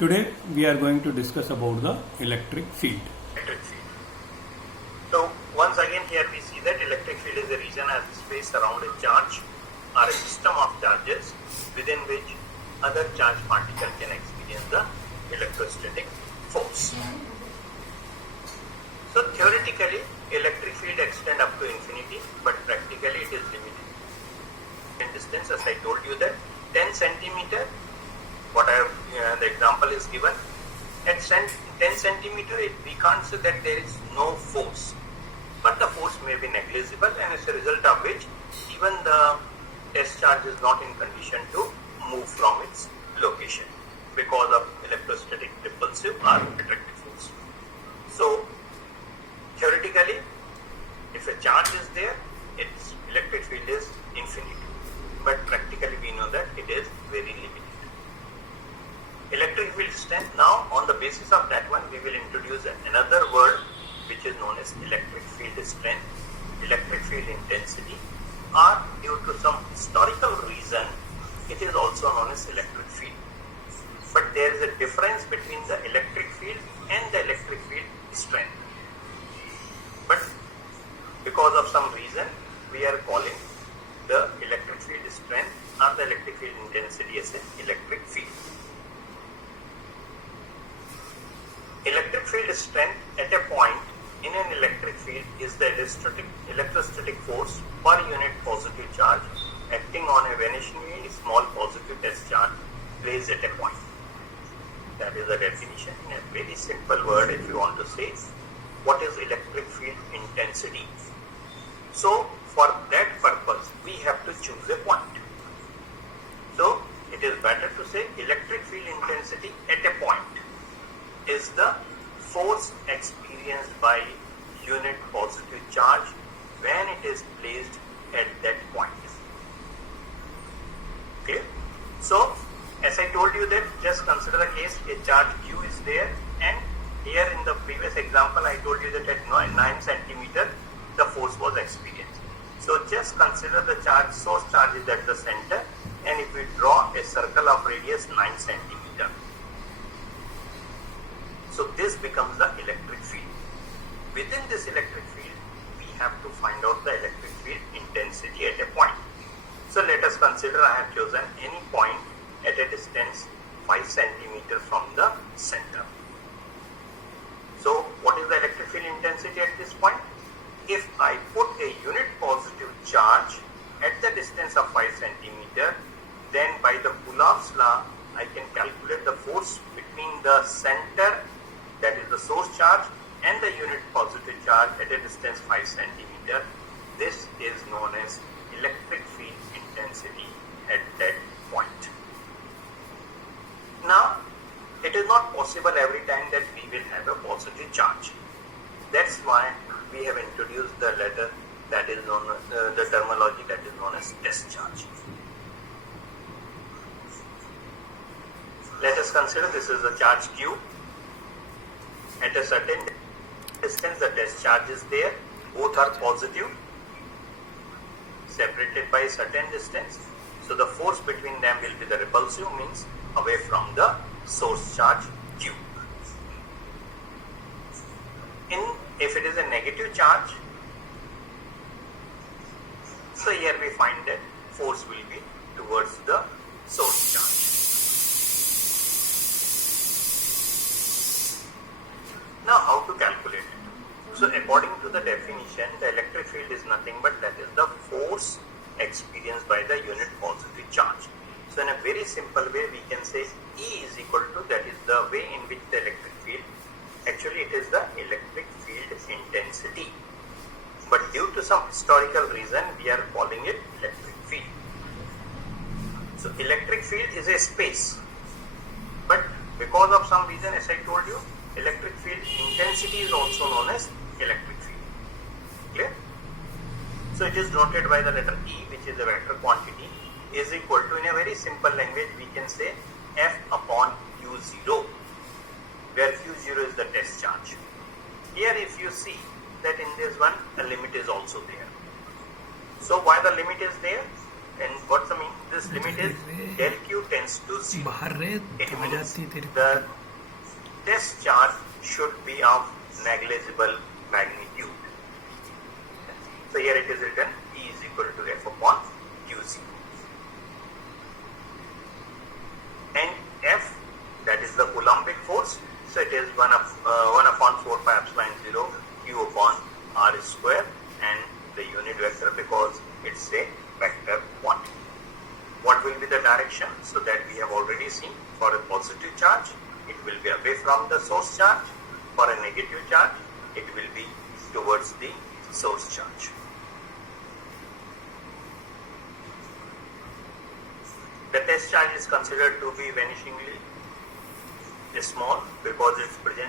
Today we are going to discuss about the electric field. So once again here we see that electric field is a region as space around a charge or a system of charges within which other charged particle can experience the electrostatic force. So theoretically electric field extends up to infinity, but practically it is limited in distance. As I told you that 10 centimeter, the example is given at 10 centimeter, we can't say that there is no force, but the force may be negligible, and as a result of which even the test charge is not in condition to move from its location because of electrostatic repulsive or attractive force. So theoretically, if a charge is there, its electric field is infinite, but practically we know that it is very limited. Electric field strength, now on the basis of that one we will introduce another word which is known as electric field strength, electric field intensity, or due to some historical reason it is also known as electric field. But there is a difference between the electric field and the electric field strength. But because of some reason we are calling the electric field strength or the electric field intensity as an electric field. Electric field strength at a point in an electric field is the electrostatic force per unit positive charge acting on a vanishingly small positive test charge placed at a point. That is the definition in a very simple word. If you want to say what is electric field intensity, so for that purpose we have to choose a point. So it is better to say electric field intensity at a point is the force experienced by unit positive charge when it is placed at that point. Okay, so as I told you that just consider the case a charge Q is there, and here in the previous example I told you that at 9 centimeter the force was experienced. So just consider the charge, source charge is at the center, and if we draw a circle of radius 9 centimeter, so this becomes the electric field. Within this electric field, we have to find out the electric field intensity at a point. So let us consider I have chosen any point at a distance 5 centimeters from the center. So what is the electric field intensity at this point? If I put a unit positive charge at the distance of 5 centimeters, then by the Coulomb's law, I can calculate the force between the center, that is the source charge, and the unit positive charge at a distance 5 centimeters. This is known as electric field intensity at that point. Now, it is not possible every time that we will have a positive charge. That's why we have introduced the letter that is known, the terminology that is known as test charge. Let us consider this is the charge Q. At a certain distance the test charge is there, both are positive, separated by a certain distance. So the force between them will be the repulsive, means away from the source charge Q. If it is a negative charge, so here we find that force will be towards the source charge. Now how to calculate it? So according to the definition, the electric field is nothing but that is the force experienced by the unit positive charge. So in a very simple way we can say E is equal to, that is the way in which the electric field, actually it is the electric field intensity, but due to some historical reason we are calling it electric field. So electric field is a space, but because of some reason, as I told you, electric field intensity is also known as electric field. Clear? So it is noted by the letter E, which is a vector quantity, is equal to, in a very simple language we can say F upon Q0, where Q0 is the test charge. Here if you see that in this one a limit is also there. So why the limit is there? And what's the mean? This limit is del Q tends to 0. बाहर रहे It तो आ means जाती तेरी the test charge should be of negligible magnitude. So here it is written E is equal to F upon QC. And F, that is the Coulombic force, so it is 1 upon 4 pi epsilon 0 Q upon R square, and the unit vector because it's a vector quantity. What will be the direction? So that we have already seen. For a positive charge, it will be away from the source charge. For a negative charge, it will be towards the source charge. The test charge is considered to be vanishingly small because its presence